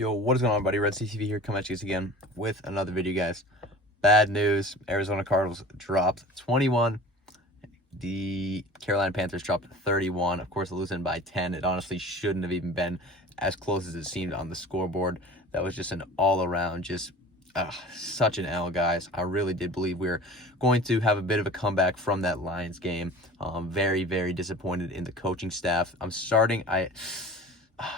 Yo, what is going on, buddy? Red CTV here, coming at you guys again with another video, guys. Bad news. Arizona Cardinals dropped 21. The Carolina Panthers dropped 31. Of course, losing by 10. It honestly shouldn't have even been as close as it seemed on the scoreboard. That was just an all-around, such an L, guys. I really did believe we were going to have a bit of a comeback from that Lions game. Very, very disappointed in the coaching staff.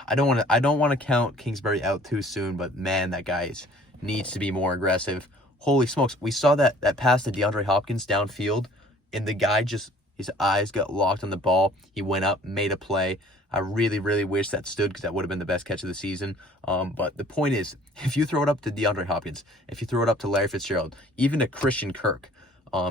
I don't want to count Kingsbury out too soon, but man, that guy needs to be more aggressive. Holy smokes, we saw that pass to DeAndre Hopkins downfield, and the guy his eyes got locked on the ball. He went up, made a play. I really, really wish that stood because that would have been the best catch of the season. But the point is, if you throw it up to DeAndre Hopkins, if you throw it up to Larry Fitzgerald, even to Christian Kirk,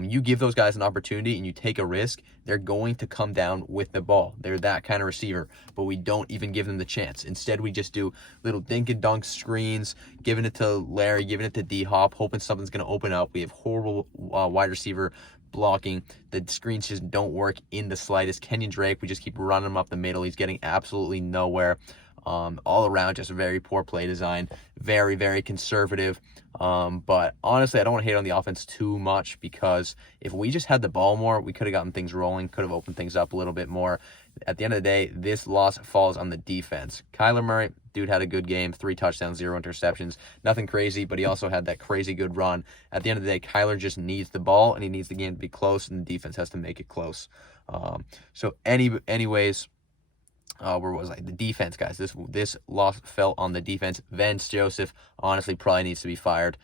you give those guys an opportunity and you take a risk, they're going to come down with the ball. They're that kind of receiver, but we don't even give them the chance. Instead, we just do little dink and dunk screens, giving it to Larry, giving it to D-Hop, hoping something's going to open up. We have horrible wide receiver blocking. The screens just don't work in the slightest. Kenyon Drake, we just keep running him up the middle. He's getting absolutely nowhere. All around, just a very poor play design, very, very conservative. But honestly, I don't want to hate on the offense too much because if we just had the ball more, we could have gotten things rolling, could have opened things up a little bit more. At the end of the day, this loss falls on the defense. Kyler Murray, dude, had a good game, 3 touchdowns, 0 interceptions, nothing crazy, but he also had that crazy good run. At the end of the day, Kyler just needs the ball, and he needs the game to be close, and the defense has to make it close. Anyways, where was I? The defense, guys. This loss fell on the defense. Vance Joseph honestly probably needs to be fired.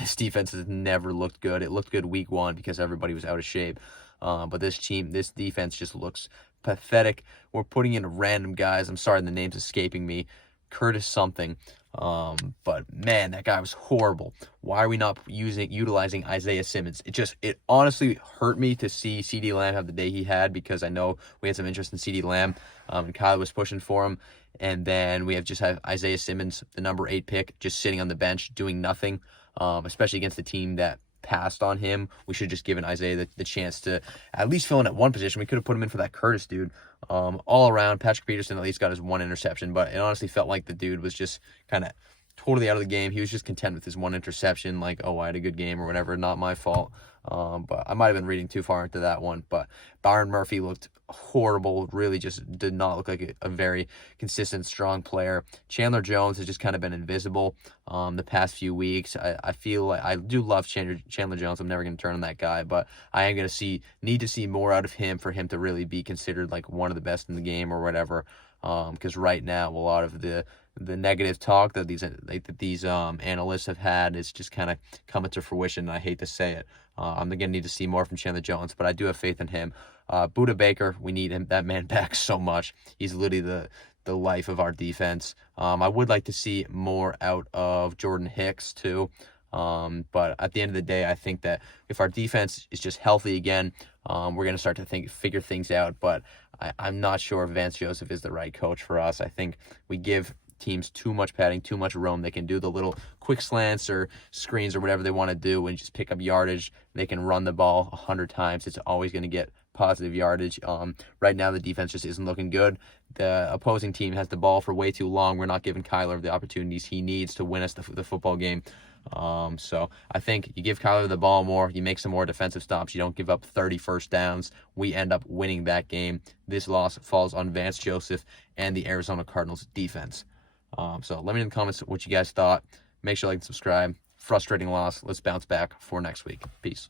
This defense has never looked good. It looked good week 1 because everybody was out of shape. But this defense just looks pathetic. We're putting in random guys. I'm sorry, the name's escaping me. Curtis something. But man, that guy was horrible. Why are we not utilizing Isaiah Simmons? It honestly hurt me to see CeeDee Lamb have the day he had because I know we had some interest in CeeDee Lamb. And Kyle was pushing for him. And then we have Isaiah Simmons, the number 8 pick, just sitting on the bench doing nothing, especially against the team that passed on him. We should have just given Isaiah the chance to at least fill in at one position. We could have put him in for that Curtis dude. All around, Patrick Peterson at least got his 1 interception, but it honestly felt like the dude was just kind of totally out of the game. He was just content with his 1 interception, like, oh, I had a good game or whatever, not my fault. But I might have been reading too far into that one. But Byron Murphy looked horrible, really just did not look like a very consistent, strong player. Chandler Jones has just kind of been invisible the past few weeks. I feel like I do love Chandler Jones. I'm never going to turn on that guy, but I am going to need to see more out of him for him to really be considered like one of the best in the game or whatever. Because right now, a lot of the negative talk that these analysts have had is just kind of coming to fruition, and I hate to say it. I'm going to need to see more from Chandler Jones, but I do have faith in him. Budda Baker, we need that man back so much. He's literally the life of our defense. I would like to see more out of Jordan Hicks too. But at the end of the day, I think that if our defense is just healthy again, we're going to start to figure things out. But I'm not sure if Vance Joseph is the right coach for us. I think we give teams too much padding, too much room. They can do the little quick slants or screens or whatever they want to do and just pick up yardage. They can run the ball 100 times. It's always going to get positive yardage. Right now, the defense just isn't looking good. The opposing team has the ball for way too long. We're not giving Kyler the opportunities he needs to win us the football game. So I think you give Kyler the ball more, you make some more defensive stops, you don't give up 30 first downs, we end up winning that game. This loss falls on Vance Joseph and the Arizona Cardinals defense. So let me know in the comments what you guys thought. Make sure to like and subscribe. Frustrating loss. Let's bounce back for next week. Peace.